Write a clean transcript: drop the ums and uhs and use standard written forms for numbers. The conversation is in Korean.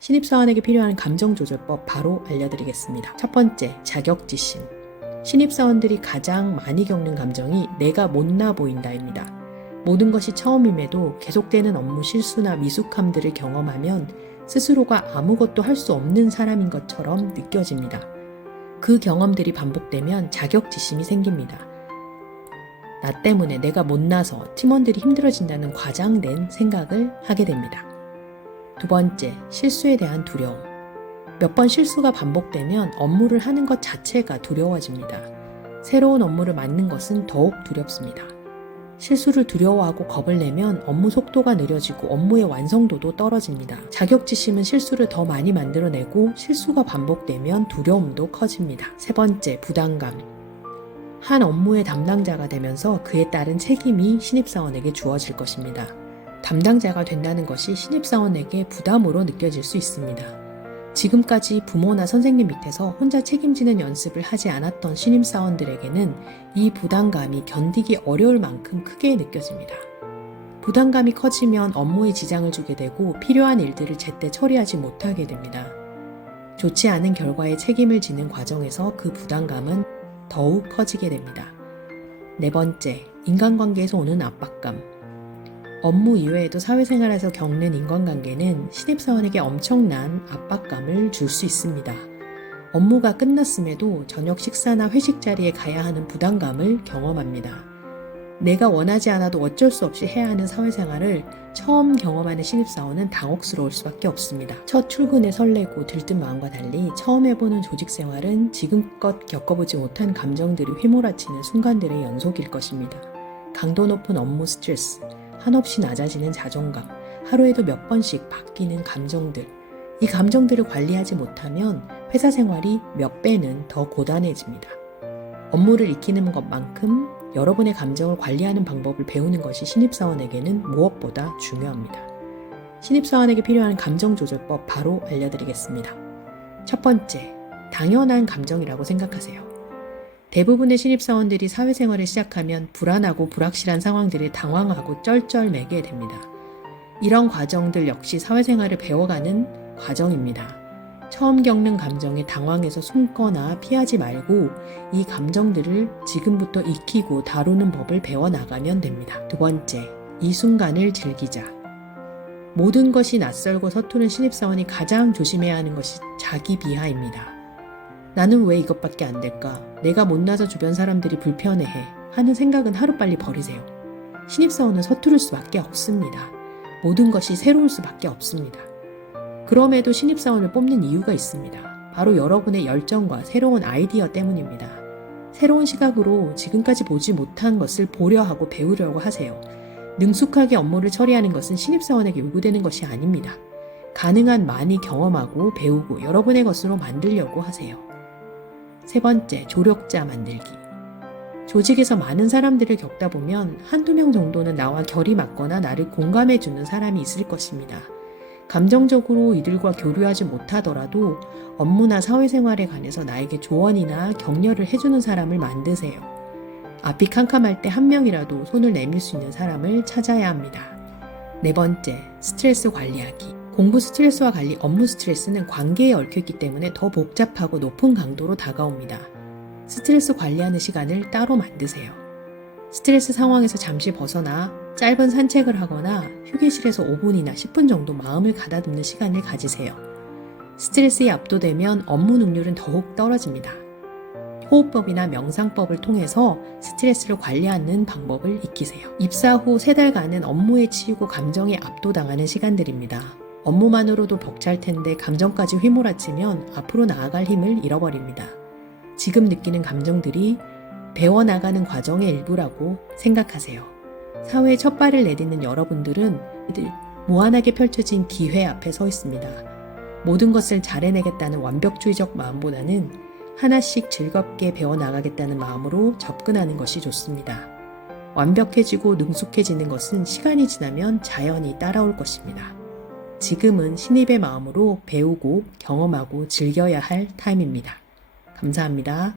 신입사원에게 필요한 감정조절법 바로 알려드리겠습니다. 첫 번째, 자격지심. 신입사원들이 가장 많이 겪는 감정이 내가 못나 보인다입니다. 모든 것이 처음임에도 계속되는 업무 실수나 미숙함들을 경험하면 스스로가 아무것도 할 수 없는 사람인 것처럼 느껴집니다. 그 경험들이 반복되면 자격지심이 생깁니다. 나 때문에 내가 못나서 팀원들이 힘들어진다는 과장된 생각을 하게 됩니다. 두 번째, 실수에 대한 두려움. 몇 번 실수가 반복되면 업무를 하는 것 자체가 두려워집니다. 새로운 업무를 맡는 것은 더욱 두렵습니다. 실수를 두려워하고 겁을 내면 업무 속도가 느려지고 업무의 완성도도 떨어집니다. 자격지심은 실수를 더 많이 만들어내고 실수가 반복되면 두려움도 커집니다. 세 번째, 부담감. 한 업무의 담당자가 되면서 그에 따른 책임이 신입사원에게 주어질 것입니다. 담당자가 된다는 것이 신입사원에게 부담으로 느껴질 수 있습니다. 지금까지 부모나 선생님 밑에서 혼자 책임지는 연습을 하지 않았던 신입사원들에게는 이 부담감이 견디기 어려울 만큼 크게 느껴집니다. 부담감이 커지면 업무에 지장을 주게 되고 필요한 일들을 제때 처리하지 못하게 됩니다. 좋지 않은 결과에 책임을 지는 과정에서 그 부담감은 더욱 커지게 됩니다. 네 번째, 인간관계에서 오는 압박감. 업무 이외에도 사회생활에서 겪는 인간관계는 신입사원에게 엄청난 압박감을 줄 수 있습니다. 업무가 끝났음에도 저녁 식사나 회식 자리에 가야 하는 부담감을 경험합니다. 내가 원하지 않아도 어쩔 수 없이 해야 하는 사회생활을 처음 경험하는 신입사원은 당혹스러울 수밖에 없습니다. 첫 출근에 설레고 들뜬 마음과 달리 처음 해보는 조직생활은 지금껏 겪어보지 못한 감정들이 휘몰아치는 순간들의 연속일 것입니다. 강도 높은 업무 스트레스, 한없이 낮아지는 자존감, 하루에도 몇 번씩 바뀌는 감정들. 이 감정들을 관리하지 못하면 회사 생활이 몇 배는 더 고단해집니다. 업무를 익히는 것만큼 여러분의 감정을 관리하는 방법을 배우는 것이 신입사원에게는 무엇보다 중요합니다. 신입사원에게 필요한 감정조절법 바로 알려드리겠습니다. 첫 번째, 당연한 감정이라고 생각하세요. 대부분의 신입사원들이 사회생활을 시작하면 불안하고 불확실한 상황들에 당황하고 쩔쩔매게 됩니다. 이런 과정들 역시 사회생활을 배워가는 과정입니다. 처음 겪는 감정에 당황해서 숨거나 피하지 말고 이 감정들을 지금부터 익히고 다루는 법을 배워나가면 됩니다. 두 번째, 이 순간을 즐기자. 모든 것이 낯설고 서투른 신입사원이 가장 조심해야 하는 것이 자기 비하입니다. 나는 왜 이것밖에 안 될까? 내가 못나서 주변 사람들이 불편해해 하는 생각은 하루빨리 버리세요. 신입사원은 서투를 수밖에 없습니다. 모든 것이 새로울 수밖에 없습니다. 그럼에도 신입사원을 뽑는 이유가 있습니다. 바로 여러분의 열정과 새로운 아이디어 때문입니다. 새로운 시각으로 지금까지 보지 못한 것을 보려 하고 배우려고 하세요. 능숙하게 업무를 처리하는 것은 신입사원에게 요구되는 것이 아닙니다. 가능한 많이 경험하고 배우고 여러분의 것으로 만들려고 하세요. 세 번째, 조력자 만들기. 조직에서 많은 사람들을 겪다 보면 한두 명 정도는 나와 결이 맞거나 나를 공감해주는 사람이 있을 것입니다. 감정적으로 이들과 교류하지 못하더라도 업무나 사회생활에 관해서 나에게 조언이나 격려를 해주는 사람을 만드세요. 앞이 캄캄할 때 한 명이라도 손을 내밀 수 있는 사람을 찾아야 합니다. 네 번째, 스트레스 관리하기. 공부 스트레스와 달리 업무 스트레스는 관계에 얽혀있기 때문에 더 복잡하고 높은 강도로 다가옵니다. 스트레스 관리하는 시간을 따로 만드세요. 스트레스 상황에서 잠시 벗어나 짧은 산책을 하거나 휴게실에서 5분이나 10분 정도 마음을 가다듬는 시간을 가지세요. 스트레스에 압도되면 업무 능률은 더욱 떨어집니다. 호흡법이나 명상법을 통해서 스트레스를 관리하는 방법을 익히세요. 입사 후 3달간은 업무에 치이고 감정에 압도당하는 시간들입니다. 업무만으로도 벅찰 텐데 감정까지 휘몰아치면 앞으로 나아갈 힘을 잃어버립니다. 지금 느끼는 감정들이 배워나가는 과정의 일부라고 생각하세요. 사회에 첫 발을 내딛는 여러분들은 무한하게 펼쳐진 기회 앞에 서 있습니다. 모든 것을 잘해내겠다는 완벽주의적 마음보다는 하나씩 즐겁게 배워나가겠다는 마음으로 접근하는 것이 좋습니다. 완벽해지고 능숙해지는 것은 시간이 지나면 자연히 따라올 것입니다. 지금은 신입의 마음으로 배우고 경험하고 즐겨야 할 타임입니다. 감사합니다.